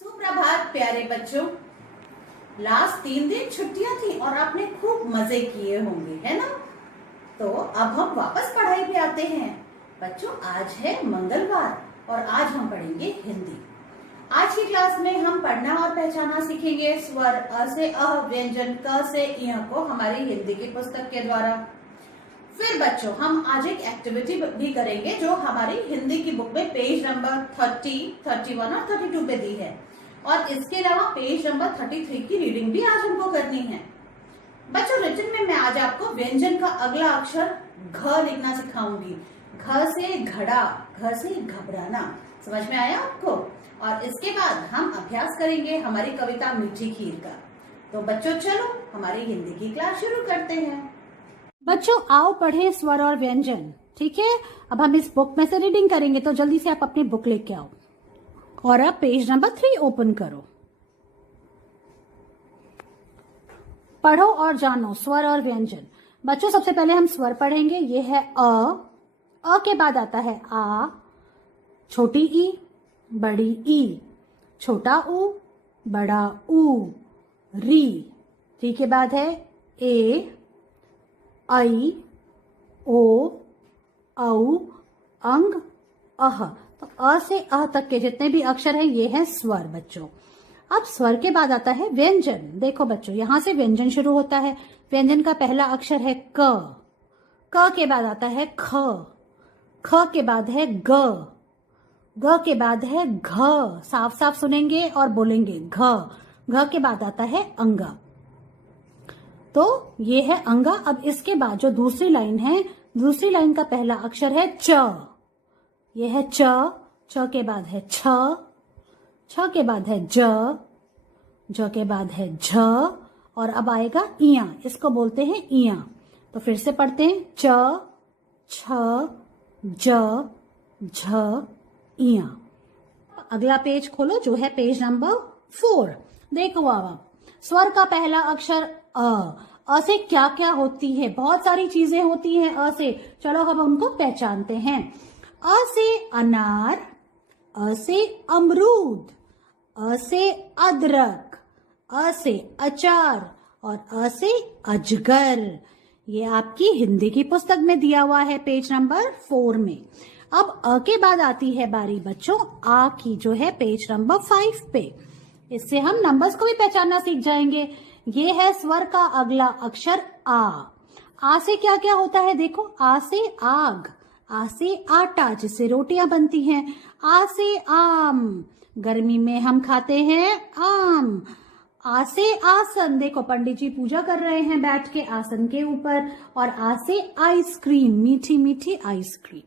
सुप्रभात प्यारे बच्चों। लास्ट 3 दिन छुट्टियां थी और आपने खूब मजे किए होंगे, है ना। तो अब हम वापस पढ़ाई पे आते हैं। बच्चों, आज है मंगलवार और आज हम पढ़ेंगे हिंदी। आज की क्लास में हम पढ़ना और पहचाना सीखेंगे स्वर अ से अ, व्यंजन क से इ को हमारी हिंदी की पुस्तक के द्वारा। फिर बच्चों, हम आज एक एक्टिविटी भी करेंगे जो हमारी हिंदी की बुक में पेज नंबर 30, 31 और 32 पे दी है, और इसके अलावा पेज नंबर 33 की रीडिंग भी आज हमको करनी है। बच्चों, रिटन में मैं आज आपको व्यंजन का अगला अक्षर घ लिखना सिखाऊंगी। घ से घड़ा, घ से घबराना। समझ में आया आपको? और इसके बाद हम अभ्यास करेंगे हमारी कविता मीठी खीर का। तो बच्चों, चलो हमारी हिंदी की क्लास शुरू करते हैं। बच्चों, आओ पढ़ें स्वर और व्यंजन। ठीक है, अब हम इस बुक में से रीडिंग करेंगे, तो जल्दी से आप अपनी बुक लेके आओ और अब पेज नंबर 3 ओपन करो। पढ़ो और जानो स्वर और व्यंजन। बच्चों, सबसे पहले हम स्वर पढ़ेंगे। ये है अ के बाद आता है आ, छोटी ई, बड़ी ई, छोटा ऊ, बड़ा ऊ, री। री के बाद है ए, आई, ओ, औ, अंग, अह। तो अ से अ तक के जितने भी अक्षर हैं ये है स्वर बच्चों। अब स्वर के बाद आता है व्यंजन। देखो बच्चों, यहां से व्यंजन शुरू होता है। व्यंजन का पहला अक्षर है क के बाद आता है ख के बाद है ग के बाद है घ। साफ साफ सुनेंगे और बोलेंगे घ के बाद आता है अंगा। तो ये है अंगा। अब इसके बाद जो दूसरी लाइन है, दूसरी लाइन का पहला अक्षर है च। ये है च के बाद है छ के बाद है ज के बाद है झ, और अब आएगा इया। इसको बोलते हैं इया। तो फिर से पढ़ते हैं च, छ, ज, झ, इया। अगला पेज खोलो जो है पेज नंबर 4। देखो अब स्वर का पहला अक्षर अ से क्या क्या होती है? बहुत सारी चीजें होती हैं अ से। चलो अब उनको पहचानते हैं। अ से अनार, अ से अमरूद, अ से अदरक, अ से अचार और अ से अजगर। ये आपकी हिंदी की पुस्तक में दिया हुआ है पेज नंबर 4 में। अब अ के बाद आती है बारी बच्चों आ की, जो है पेज नंबर 5 पे। इससे हम नंबर्स को भी पहचानना सीख जाएंगे। ये है स्वर का अगला अक्षर आ से क्या क्या होता है? देखो, आ से आग, आ से आटा जिससे रोटियां बनती हैं, आ से आम, गर्मी में हम खाते हैं आम। आ से आसन, देखो पंडित जी पूजा कर रहे हैं बैठ के आसन के ऊपर। और आ से आइसक्रीम, मीठी मीठी आइसक्रीम।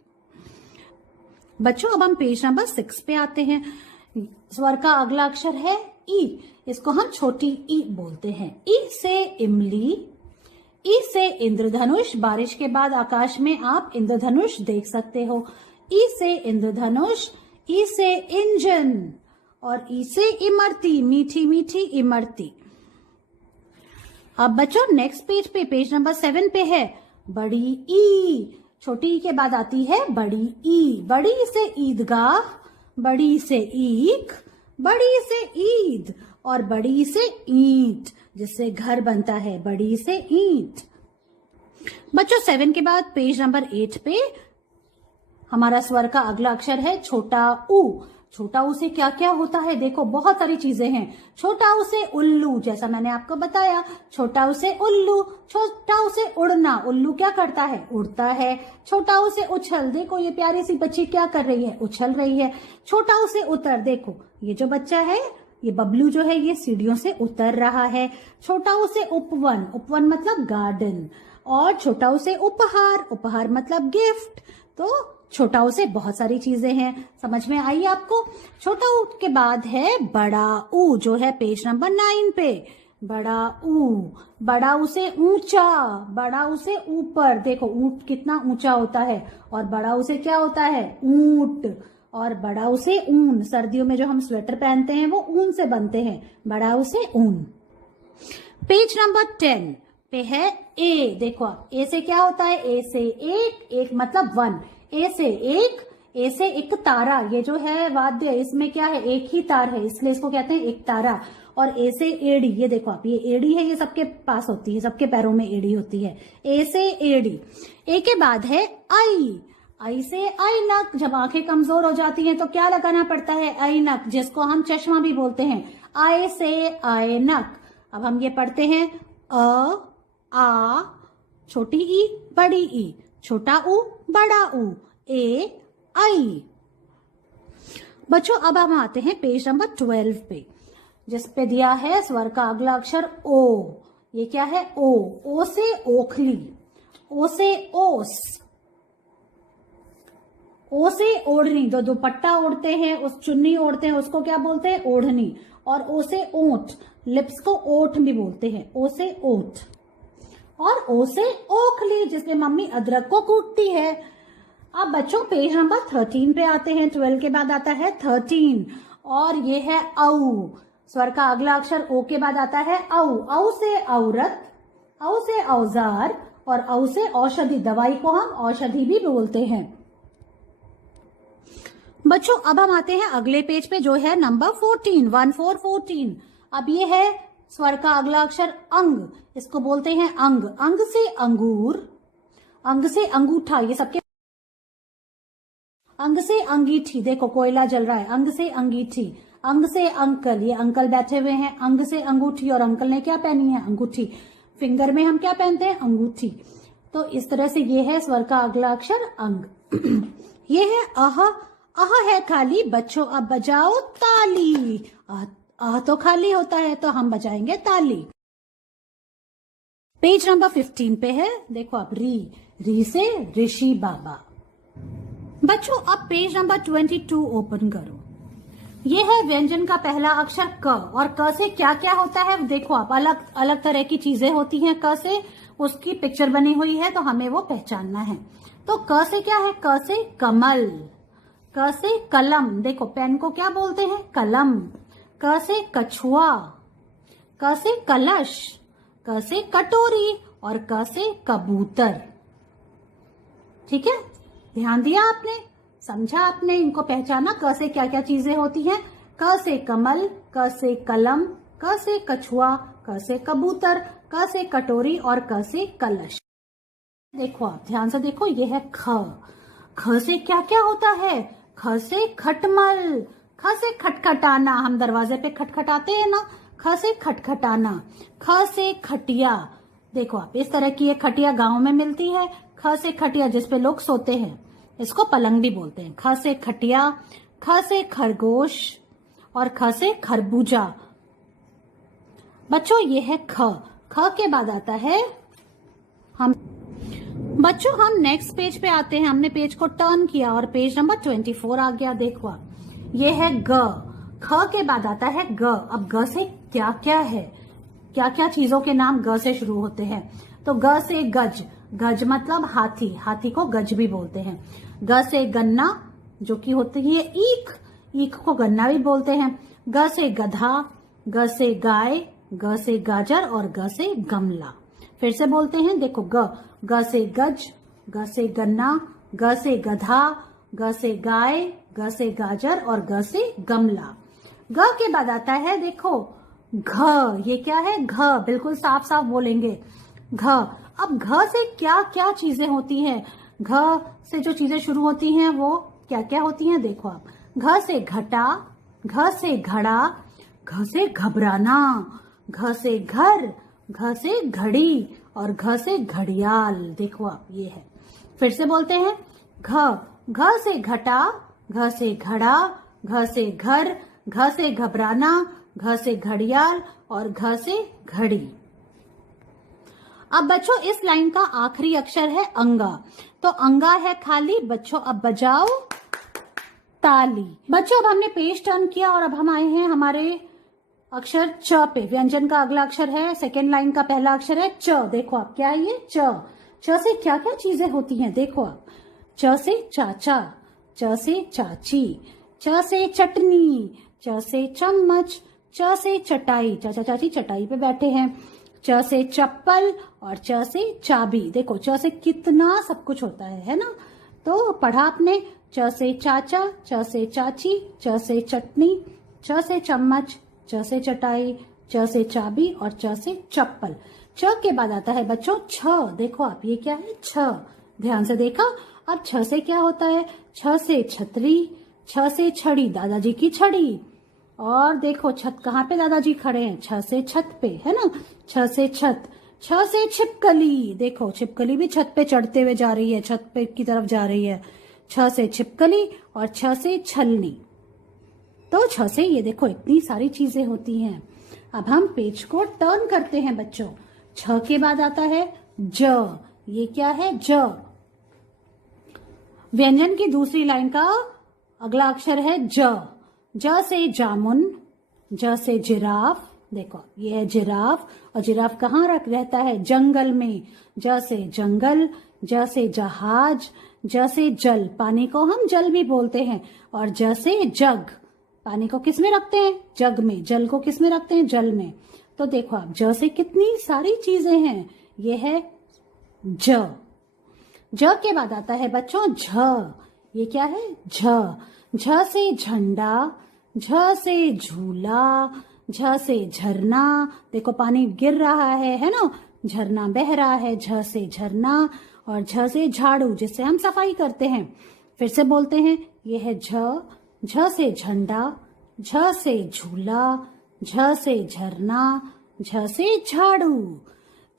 बच्चों, अब हम पेज नंबर 6 पे आते हैं। स्वर का अगला अक्षर है ई। इसको हम छोटी ई बोलते हैं। ई से इमली, ई से इंद्रधनुष। बारिश के बाद आकाश में आप इंद्रधनुष देख सकते हो। ई से इंद्रधनुष, ई से इंजन, और ई से इमरती, मीठी मीठी इमरती। अब बच्चों नेक्स्ट पेज पे, पेज नंबर 7 पे है बड़ी ई। छोटी ई के बाद आती है बड़ी ई। बड़ी से ईदगाह, बड़ी से ईख, बड़ी से ईद और बड़ी से ईंट जिससे घर बनता है, बड़ी से ईंट। बच्चों 7 के बाद पेज नंबर 8 पे हमारा स्वर का अगला अक्षर है छोटा ऊ। छोटा ऊ से क्या क्या होता है? देखो बहुत सारी चीजें हैं। छोटा ऊ से उल्लू, जैसा मैंने आपको बताया। छोटा ऊ से उल्लू, छोटा ऊ से उड़ना। उल्लू क्या करता है? उड़ता है। छोटा ऊ से उछल, देखो ये प्यारी सी बच्ची क्या कर रही है? उछल रही है। छोटा ऊ से उतर, देखो ये जो बच्चा है, ये बबलू जो है, ये सीढ़ियों से उतर रहा है। छोटा ऊ से उपवन, उपवन मतलब गार्डन। और छोटा ऊ से उपहार, उपहार मतलब गिफ्ट। तो छोटा ऊ से बहुत सारी चीजें हैं। समझ में आई आपको? छोटा ऊ के बाद है बड़ा ऊ, जो है पेज नंबर 9 पे। बड़ा ऊ, बड़ा ऊ से ऊंचा, बड़ा ऊ से ऊपर। देखो ऊंट कितना ऊंचा होता है। और बड़ा ऊ से क्या होता है? ऊंट। और बड़ा ऊ से ऊन, सर्दियों में जो हम स्वेटर पहनते हैं वो ऊन से बनते हैं। बड़ा ऊ से ऊन। पेज नंबर 10 पे है ए। देखो ए से क्या होता है? ए से एक, एक मतलब 1। ए से एक, ए से एक तारा, ये जो है वाद्य इसमें क्या है, एक ही तार है, इसलिए इसको कहते हैं एक तारा। और ए से एड़ी, ये देखो आप, ये एड़ी है, ये सबके पास होती है, सबके पैरों में एड़ी होती है। ए से एड़ी। ए के बाद है आई। आई से ऐनक, जब आंखें कमजोर हो जाती हैं तो क्या लगाना पड़ता है, ऐनक, जिसको हम चश्मा भी बोलते हैं। आई से ऐनक। अब हम ये पढ़ते हैं अ आ, छोटी ई बड़ी ई, छोटा ऊ बड़ा ऊ, ए आई। बच्चों अब हम आते हैं पेज नंबर 12 पे, जिस पे दिया है स्वर का अगला अक्षर ओ। ये क्या है, ओ। ओ से ओखली, ओ से ओस, ओ से ओढ़नी, जो दुपट्टा ओढ़ते हैं, उस चुन्नी ओढ़ते हैं, उसको क्या बोलते हैं, ओढ़नी। और ओ से ओठ, लिप्स को ओठ भी बोलते हैं, ओ से ओठ। और ओ से ओखली, जिसमें मम्मी अदरक को कूटती है। अब बच्चों पेज नंबर 13 पे आते हैं, 12 के बाद आता है 13, और ये है औ। स्वर का अगला अक्षर ओ के बाद आता है औ। औ से औरत, औ से औजार, और औ से औषधि, दवाई को हम औषधि भी बोलते हैं। बच्चों अब हम आते हैं अगले पेज पे, जो है नंबर 14, 14। अब ये है स्वर का अगला अक्षर अंग, इसको बोलते हैं अंग। अंग से अंगूर, अंग से अंगूठा, ये सबके। अंग से अंगीठी, देखो कोयला जल रहा है, अंग से अंगीठी। अंग से अंकल, ये अंकल बैठे हुए हैं। अंग से अंगूठी, और अंकल ने क्या पहनी है, अंगूठी। फिंगर में हम क्या पहनते हैं, अंगूठी। तो इस तरह से ये है स्वर का अगला अक्षर अंग। ये है अह। अह है खाली, बच्चों अब बजाओ ताली। अह तो खाली होता है, तो हम बजाएंगे ताली। पेज नंबर 15 पे है, देखो अब री। री से ऋषि बाबा। बच्चों अब पेज नंबर 22 ओपन करो। ये है व्यंजन का पहला अक्षर क, और क से क्या क्या होता है देखो आप, अलग अलग तरह की चीजें होती हैं क से, उसकी पिक्चर बनी हुई है, तो हमें वो पहचानना है। तो क से क्या है, क से कमल, क से कलम, देखो पेन को क्या बोलते हैं, कलम। क से कछुआ, क से कलश, क से कटोरी, और क से कबूतर। ठीक है, ध्यान दिया आपने, समझा आपने, इनको पहचाना, क से क्या क्या चीजें होती हैं। क से कमल, क से कलम, क से कछुआ, क से कबूतर, क से कटोरी, और क से कलश। देखो आप ध्यान से देखो, ये है ख। ख से क्या क्या होता है, ख से खटमल, ख से खटखटाना, हम दरवाजे पे खटखटाते हैं ना, ख से खटखटाना। ख से खटिया, देखो आप इस तरह की ये खटिया गांव में मिलती है। ख से खटिया, जिसपे लोग सोते हैं, इसको पलंग भी बोलते हैं। ख से खटिया। ख से खरगोश, और ख से खरबूजा। बच्चों ये है ख। ख के बाद आता है हम। बच्चों हम नेक्स्ट पेज पे आते हैं, हमने पेज को टर्न किया और पेज नंबर 24 आ गया। देखो आप, ये है ग। ख के बाद आता है ग। अब ग से क्या क्या है, क्या क्या चीजों के नाम ग से शुरू होते हैं। तो ग से गज, गज मतलब हाथी, हाथी को गज भी बोलते हैं। ग से गन्ना, जो कि होती है ईख, ईख को गन्ना भी बोलते हैं। ग से गधा, ग से गाय, ग से गाजर, और ग से गमला। फिर से बोलते हैं, देखो ग। ग से गज, ग से गन्ना, ग से गधा, ग से गाय, ग से गाजर, और ग से गमला। ग के बाद आता है देखो घ। ये क्या है, घ, बिल्कुल साफ साफ बोलेंगे, घ। अब घ से क्या क्या चीजें होती हैं, घ से जो चीजें शुरू होती हैं वो क्या क्या होती हैं, देखो आप। घ से घटा, घ से घड़ा, घ से घबराना, घ से घर, घ से घड़ी, और घ से घड़ियाल। देखो आप, ये है। फिर से बोलते हैं, घ। घ से घटा, घ से घड़ा, घ से घर, घ से घबराना, घ से घड़ियाल, और घ से घड़ी। अब बच्चों इस लाइन का आखिरी अक्षर है अंगा। तो अंगा है खाली, बच्चों अब बजाओ ताली। बच्चों अब हमने पेज टर्न किया और अब हम आए हैं हमारे अक्षर च पे। व्यंजन का अगला अक्षर है, सेकेंड लाइन का पहला अक्षर है च। देखो आप, क्या है ये, च। च से क्या क्या चीजें होती हैं, देखो आप। च से चाचा, च से चाची, च से चटनी, च से चम्मच, च से चटाई, चाचा चाची चटाई पे बैठे हैं। च से चप्पल, और च से चाबी। देखो च से कितना सब कुछ होता है ना। तो पढ़ा आपने, च से चाचा, च से चाची, च से चटनी, च से चम्मच, च से चटाई, च से चाबी और च से चप्पल। च के बाद आता है बच्चों छ। देखो आप, ये क्या है? छ। ध्यान से देखा। अब छ से क्या होता है? छ से छतरी, छ से छड़ी, दादाजी की छड़ी। और देखो छत कहाँ पे दादाजी खड़े हैं? छ से छत पे, है ना? छ से छत। छ से छिपकली, देखो छिपकली भी छत पे चढ़ते हुए जा रही है, छत पे की तरफ जा रही है। छ से छिपकली और छ से छलनी। तो छ से ये देखो इतनी सारी चीजें होती हैं। अब हम पेज को टर्न करते हैं बच्चों। छ के बाद आता है ज। ये क्या है? ज। व्यंजन की दूसरी लाइन का अगला अक्षर है ज। ज से जामुन, ज से जिराफ। देखो ये है जिराफ, और जिराफ कहाँ रहता है? जंगल में। ज से जंगल, ज से जहाज, ज से जल, पानी को हम जल भी बोलते हैं। और ज से जग, पानी को किस में रखते हैं? जग में। जल को किस में रखते हैं? जल में। तो देखो आप, ज से कितनी सारी चीजें हैं। ये है ज। ज के बाद आता है बच्चों झ। ये क्या है? झ। झ से झंडा, झ से झूला, झ से झरना। देखो पानी गिर रहा है ना? झरना बह रहा है। झ से झरना। और झ से झाड़ू, जिससे हम सफाई करते हैं। फिर से बोलते हैं, ये है झ। झ से झंडा, झ से झूला, झ से झरना, झ से झाड़ू।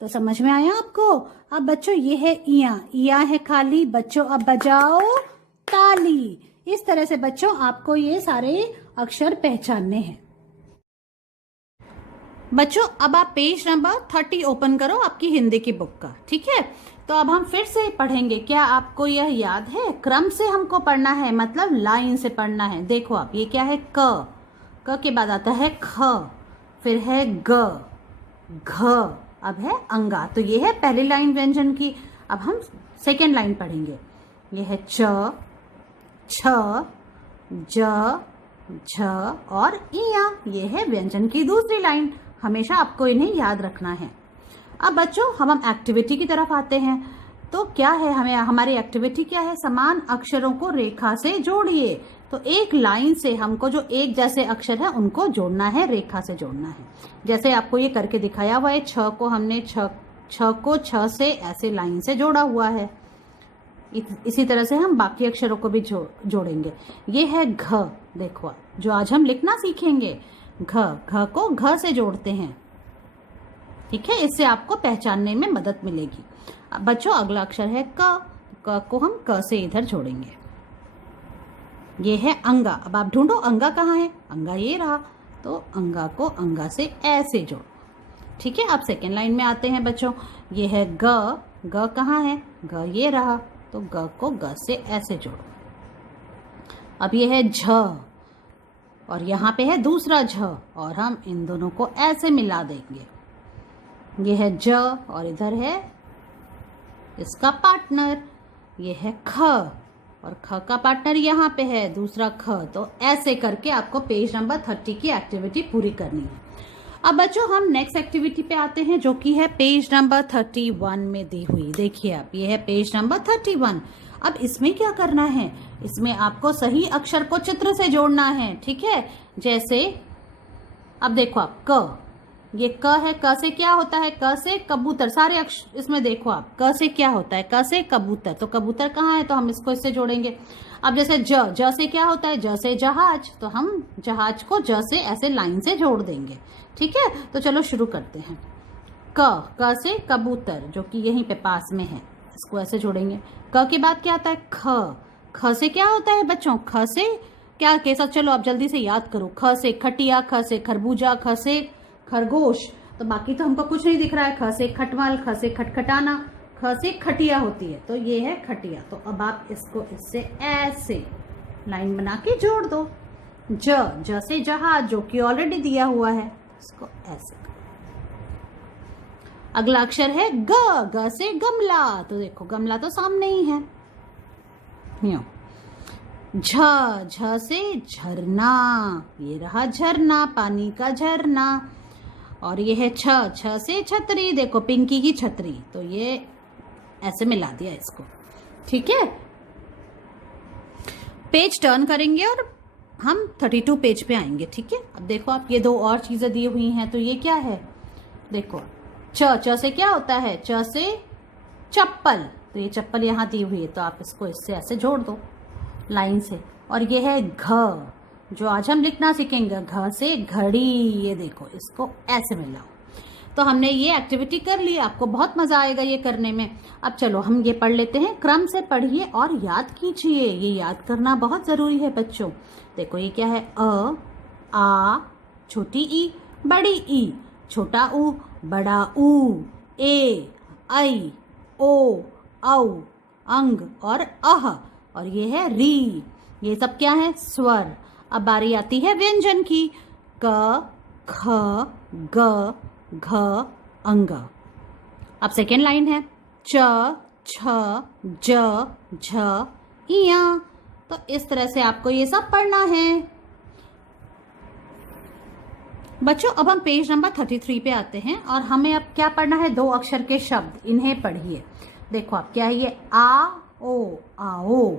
तो समझ में आया आपको? अब बच्चों ये है इया। इया है खाली। बच्चों अब बजाओ ताली। इस तरह से बच्चों आपको ये सारे अक्षर पहचानने हैं। बच्चों अब आप पेज नंबर 30 ओपन करो आपकी हिंदी की बुक का। ठीक है, तो अब हम फिर से पढ़ेंगे। क्या आपको यह याद है? क्रम से हमको पढ़ना है, मतलब लाइन से पढ़ना है। देखो आप, ये क्या है? क। क के बाद आता है ख, फिर है ग, घ, अब है अंगा। तो ये है पहली लाइन व्यंजन की। अब हम सेकेंड लाइन पढ़ेंगे। ये है च, छ, ज, झ और इया। ये है व्यंजन की दूसरी लाइन। हमेशा आपको इन्हें याद रखना है। अब बच्चों हम एक्टिविटी की तरफ आते हैं। तो क्या है हमारी एक्टिविटी क्या है? समान अक्षरों को रेखा से जोड़िए। तो एक लाइन से हमको जो एक जैसे अक्षर है उनको जोड़ना है, रेखा से जोड़ना है। जैसे आपको ये करके दिखाया हुआ है। छ को हमने छ को छ से ऐसे लाइन से जोड़ा हुआ है। इसी तरह से हम बाकी अक्षरों को भी जोड़ेंगे। ये है घ। देखो जो आज हम लिखना सीखेंगे, घ। घ को घ से जोड़ते हैं। ठीक है, इससे आपको पहचानने में मदद मिलेगी। अब बच्चों अगला अक्षर है क। क को हम क से इधर जोड़ेंगे। ये है अंगा। अब आप ढूंढो अंगा कहाँ है? अंगा ये रहा। तो अंगा को अंगा से ऐसे जोड़ो। ठीक है, अब सेकेंड लाइन में आते हैं बच्चों। ये है ग। ग कहाँ है? ग ये रहा। तो ग को ग से ऐसे जोड़ो। अब ये है झ, और यहाँ पे है दूसरा झ, और हम इन दोनों को ऐसे मिला देंगे। ये है ज, और इधर है इसका पार्टनर। ये है ख, और ख का पार्टनर यहाँ पे है दूसरा ख। तो ऐसे करके आपको पेज नंबर 30 की एक्टिविटी पूरी करनी है। अब बच्चों हम नेक्स्ट एक्टिविटी पे आते हैं, जो कि है पेज नंबर 31 में दी हुई। देखिए आप, ये है पेज नंबर 31। अब इसमें क्या करना है? इसमें आपको सही अक्षर को चित्र से जोड़ना है। ठीक है, जैसे अब देखो आप क, ये क है। क से क्या होता है? क से कबूतर। सारे अक्षर इसमें देखो आप, क से क्या होता है? क से कबूतर। तो कबूतर कहाँ है? तो हम इसको इससे जोड़ेंगे। अब जैसे ज, ज से क्या होता है? ज से जहाज। तो हम जहाज को ज से ऐसे लाइन से जोड़ देंगे। ठीक है, तो चलो शुरू करते हैं। क से कबूतर, जो कि यहीं पे पास में है, इसको ऐसे जोड़ेंगे। क के बाद क्या आता है? ख। ख से क्या होता है बच्चों? ख से क्या कैसा? चलो आप जल्दी से याद करो। ख से खटिया, ख से खरबूजा, ख से खरगोश। तो बाकी तो हमको कुछ नहीं दिख रहा है। ख से खटमल, ख से खटखटाना, ख से खटिया होती है। तो ये है खटिया। तो अब आप इसको इससे ऐसे लाइन बना के जोड़ दो। ज से जहाज, जो कि ऑलरेडी दिया हुआ है, इसको ऐसे। अगला अक्षर है ग। ग से गमला। तो देखो गमला तो सामने ही है। झ से झरना। ये रहा झरना, पानी का झरना। और ये है छ से छतरी। देखो पिंकी की छतरी। तो ये ऐसे मिला दिया इसको। ठीक है, पेज टर्न करेंगे और हम 32 पेज पे आएंगे, ठीक है। अब देखो आप, ये दो और चीजें दी हुई हैं, तो ये क्या है, देखो च से क्या होता है, च से चप्पल, तो ये चप्पल यहाँ दी हुई है, तो आप इसको इससे ऐसे जोड़ दो लाइन से। और ये है घ, जो आज हम लिखना सीखेंगे, घ से घड़ी, ये देखो इसको ऐसे मिलाओ। तो हमने ये एक्टिविटी कर ली, आपको बहुत मजा आएगा ये करने में। अब चलो हम ये पढ़ लेते हैं, क्रम से पढ़िए और याद कीजिए, ये याद करना बहुत जरूरी है बच्चों। देखो ये क्या है, अ, आ, छोटी ई, बड़ी ई, छोटा ऊ, बड़ा ऊ, ए, ऐ, ओ, औ, अंग और अह, और ये है री। ये सब क्या है, स्वर। अब बारी आती है व्यंजन की, क, ख, ग, घ, अंग। अब सेकेंड लाइन है, च, छ, ज, झ, इया। तो इस तरह से आपको ये सब पढ़ना है बच्चों। अब हम पेज नंबर 33 पे आते हैं और हमें अब क्या पढ़ना है, दो अक्षर के शब्द, इन्हें पढ़िए। देखो आप, क्या है ये, आ, ओ, आओ।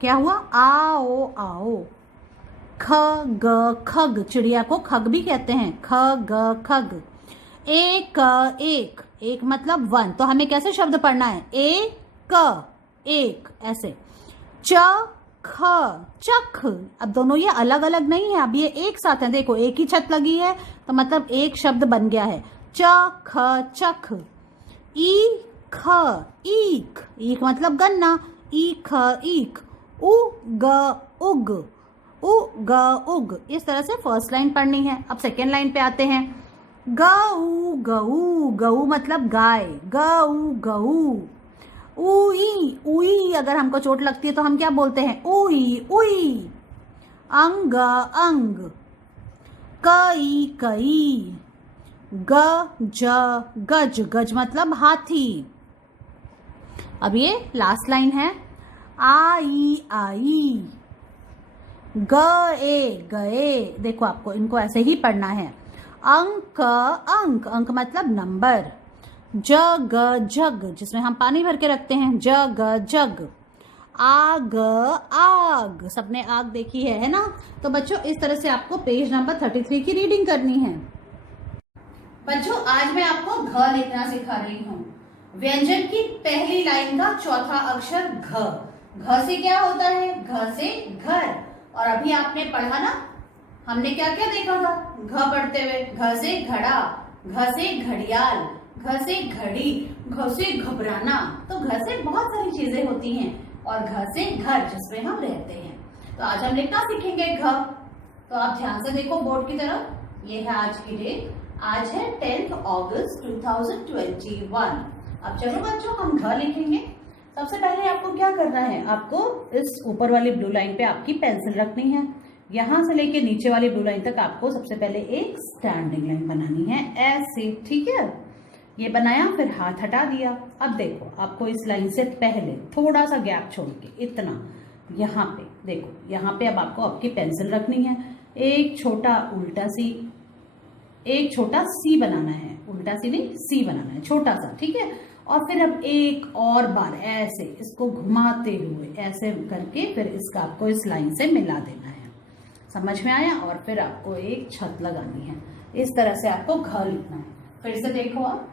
क्या हुआ, आ, ओ, आओ। ख, ग, खग, चिड़िया को खग भी कहते हैं, ख, ग, खग। एक, एक, एक मतलब वन, तो हमें कैसे शब्द पढ़ना है, ए, क, एक, ऐसे। च, ख, चख। अब दोनों ये अलग अलग नहीं है, अब ये एक साथ है, देखो एक ही छत लगी है, तो मतलब एक शब्द बन गया है, च, ख, चख। ई, ख, ईख, ईख मतलब गन्ना, ई, ख, ईख। उ, ग, उग, उ, ग, उग। इस तरह से फर्स्ट लाइन पढ़नी है। अब सेकेंड लाइन पे आते हैं, गऊ, गऊ, गऊ मतलब गाय, गऊ, गऊ। उई, उई, अगर हमको चोट लगती है तो हम क्या बोलते हैं, उई, उई। अंग, अंग। कई, कई। ग, ज, गज, गज मतलब हाथी। अब ये लास्ट लाइन है, आई, आई। गए, गए। देखो आपको इनको ऐसे ही पढ़ना है। अंक, अंक, अंक मतलब नंबर। जग, जग, जिसमें हम पानी भर के रखते हैं, जग, जग। आग, आग, सबने आग देखी है ना। तो बच्चों इस तरह से आपको पेज नंबर 33 की रीडिंग करनी है। बच्चों आज मैं आपको घ लिखना सिखा रही हूँ। व्यंजन की पहली लाइन का चौथा अक्षर घ। घ से क्या होता है, घ से घर। और अभी आपने पढ़ा ना, हमने क्या क्या देखा था घ पढ़ते हुए, घ से घड़ा, घ से घड़ियाल, घ से घड़ी, घ से घबराना। तो घ से बहुत सारी चीजें होती हैं, और घ से घर जिसमें हम रहते हैं। तो आज हम लिखना सीखेंगे घ। तो आप ध्यान से देखो बोर्ड की तरफ, ये है आज की डेट, आज है 10 अगस्त 2021। अब चलो बच्चों हम घ लिखेंगे। सबसे पहले आपको क्या करना है, आपको इस ऊपर वाली ब्लू लाइन पे आपकी पेंसिल रखनी है। यहां से लेके नीचे वाली ब्लू लाइन तक आपको सबसे पहले एक स्टैंडिंग लाइन बनानी है, ऐसे, ठीक है। ये बनाया, फिर हाथ हटा दिया। अब देखो आपको इस लाइन से पहले थोड़ा सा गैप छोड़ के, इतना, यहाँ पे देखो, यहाँ पे अब आपको आपकी पेंसिल रखनी है। एक छोटा उल्टा सी, एक छोटा सी बनाना है, उल्टा सी नहीं, सी बनाना है, छोटा सा, ठीक है। और फिर अब एक और बार ऐसे इसको घुमाते हुए ऐसे करके फिर इसका आपको इस लाइन से मिला देना है। समझ में आया। और फिर आपको एक छत लगानी है, इस तरह से आपको घ लिखना है। फिर से देखो आप,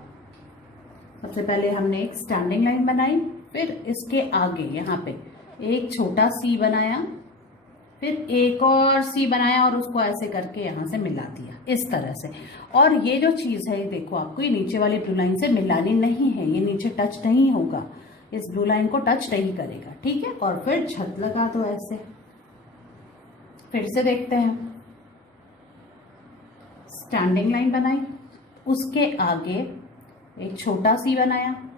सबसे पहले हमने एक स्टैंडिंग लाइन बनाई, फिर इसके आगे यहाँ पे एक छोटा सी बनाया, फिर एक और सी बनाया और उसको ऐसे करके यहाँ से मिला दिया, इस तरह से। और ये जो चीज है, देखो आपको ये नीचे वाली ब्लू लाइन से मिलानी नहीं है, ये नीचे टच नहीं होगा, इस ब्लू लाइन को टच नहीं करेगा, ठीक है। और फिर छत लगा दो ऐसे। फिर से देखते हैं, स्टैंडिंग लाइन बनाई, उसके आगे एक छोटा सी बनाया,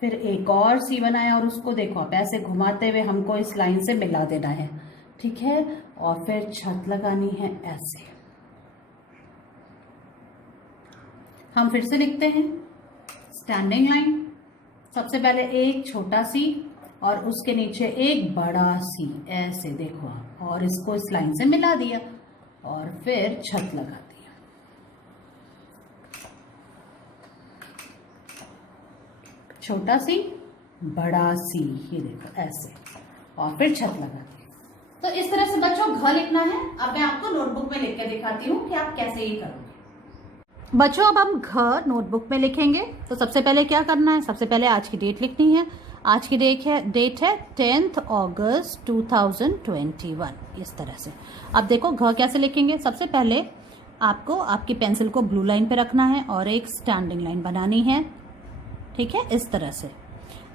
फिर एक और सी बनाया, और उसको देखो आप ऐसे घुमाते हुए हमको इस लाइन से मिला देना है, ठीक है। और फिर छत लगानी है ऐसे। हम फिर से लिखते हैं, स्टैंडिंग लाइन, सबसे पहले एक छोटा सी और उसके नीचे एक बड़ा सी, ऐसे देखो आप, और इसको इस लाइन से मिला दिया और फिर छत लगा दिया। छोटा सी, बड़ा सी, ये देखो ऐसे, और फिर छत लगा दी। तो इस तरह से बच्चों घ लिखना है। अब मैं आपको नोटबुक में लिख के दिखाती हूँ कि आप कैसे ये करोगे। बच्चों अब हम घ नोटबुक में लिखेंगे। तो सबसे पहले क्या करना है, सबसे पहले आज की डेट लिखनी है। आज की डेट है 10th अगस्त 2021, इस तरह से। अब देखो घ कैसे लिखेंगे। सबसे पहले आपको आपकी पेंसिल को ब्लू लाइन पे रखना है और एक स्टैंडिंग लाइन बनानी है, ठीक है, इस तरह से।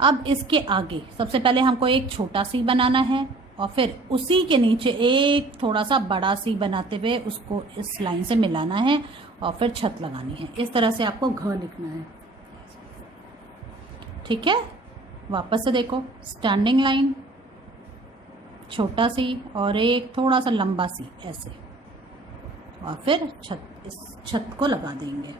अब इसके आगे सबसे पहले हमको एक छोटा सी बनाना है और फिर उसी के नीचे एक थोड़ा सा बड़ा सी बनाते हुए उसको इस लाइन से मिलाना है और फिर छत लगानी है। इस तरह से आपको घ लिखना है, ठीक है। वापस से देखो, स्टैंडिंग लाइन, छोटा सी और एक थोड़ा सा लंबा सी, ऐसे, और फिर छत, इस छत को लगा देंगे।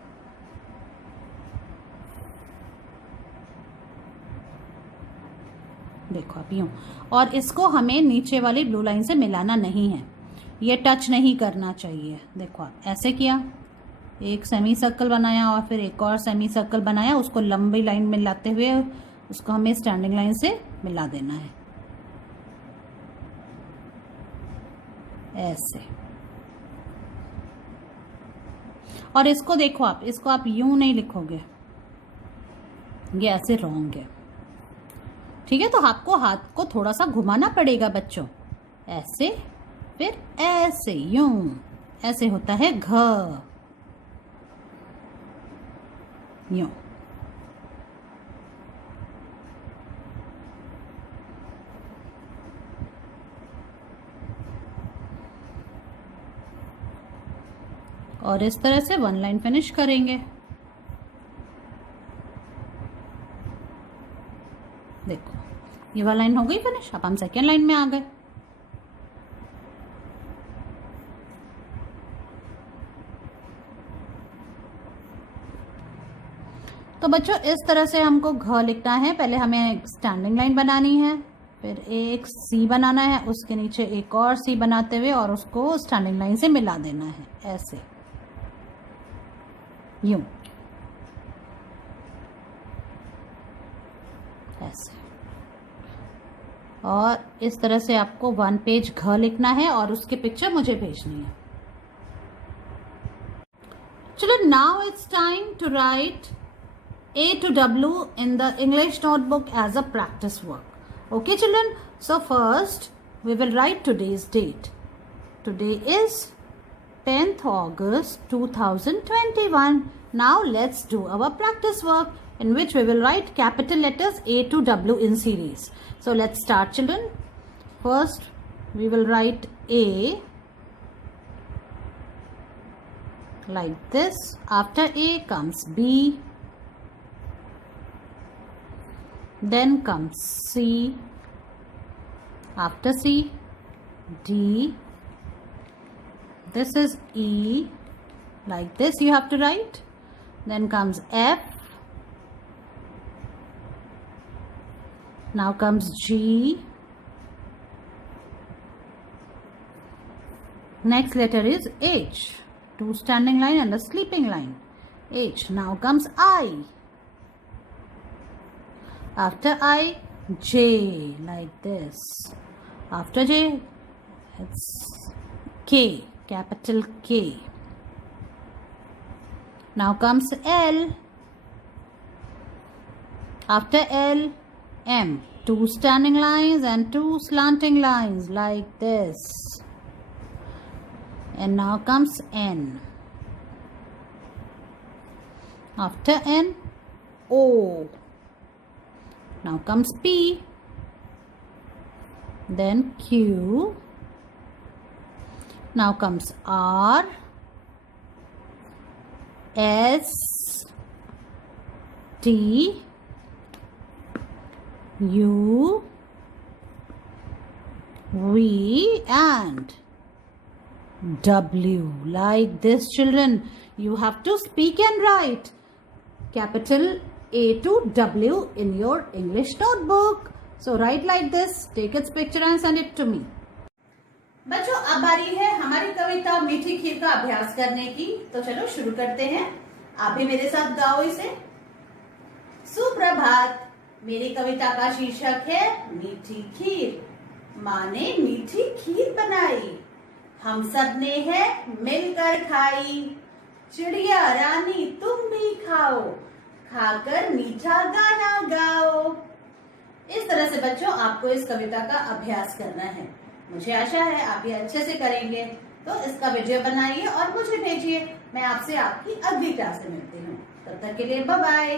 देखो आप यूं, और इसको हमें नीचे वाली ब्लू लाइन से मिलाना नहीं है, ये टच नहीं करना चाहिए। देखो आप ऐसे किया, एक सेमी सर्कल बनाया और फिर एक और सेमी सर्कल बनाया, उसको लंबी लाइन में लाते हुए उसको हमें स्टैंडिंग लाइन से मिला देना है, ऐसे। और इसको देखो आप, इसको आप यूं नहीं लिखोगे, ये ऐसे रॉन्ग है, ठीक है। तो आपको हाथ को थोड़ा सा घुमाना पड़ेगा बच्चों, ऐसे, फिर ऐसे, यूं, ऐसे होता है घ, यूं। और इस तरह से वन लाइन फिनिश करेंगे। देखो ये वाला लाइन हो गई फिनिश। अब हम सेकेंड लाइन में आ गए। तो बच्चों इस तरह से हमको घ लिखना है। पहले हमें एक स्टैंडिंग लाइन बनानी है, फिर एक सी बनाना है, उसके नीचे एक और सी बनाते हुए और उसको स्टैंडिंग लाइन से मिला देना है, ऐसे, यूं, ऐसे। और इस तरह से आपको 1 पेज घ लिखना है और उसकी पिक्चर मुझे भेजनी है। चलो, now it's time to write A to W in the English notebook as a practice work. Okay children, so first we will write today's date. Today is 10th August 2021. Now let's do our practice work in which we will write capital letters A to W in series. So let's start children. First we will write A like this. After A comes B. Then comes C, after C, D, this is E, like this you have to write. Then comes F, now comes G, next letter is H, 2 standing line and a sleeping line, H. Now comes I. After I, J, like this. After J, it's K, capital K. Now comes L. After L, M. 2 standing lines and 2 slanting lines, like this. And now comes N. After N, O. Now comes P, then Q, now comes R, S, T, U, V and W. Like this children, you have to speak and write capital A to W in your English notebook. So write like this, take its picture and send it to me. बच्चों अब बारी है हमारी कविता मीठी खीर का अभ्यास करने की। तो चलो शुरू करते हैं। आप भी मेरे साथ गाओ इसे। सुप्रभात। मेरी कविता का शीर्षक है मीठी खीर। माँ ने मीठी खीर बनाई, हम सब ने है मिलकर खाई। चिड़िया रानी तुम भी खाओ, खाकर मीठा गाना गाओ। इस तरह से बच्चों आपको इस कविता का अभ्यास करना है। मुझे आशा है आप ये अच्छे से करेंगे। तो इसका वीडियो बनाइए और मुझे भेजिए। मैं आपसे आपकी अगली क्लास में मिलती हूँ। तब तक के लिए बाय बाय।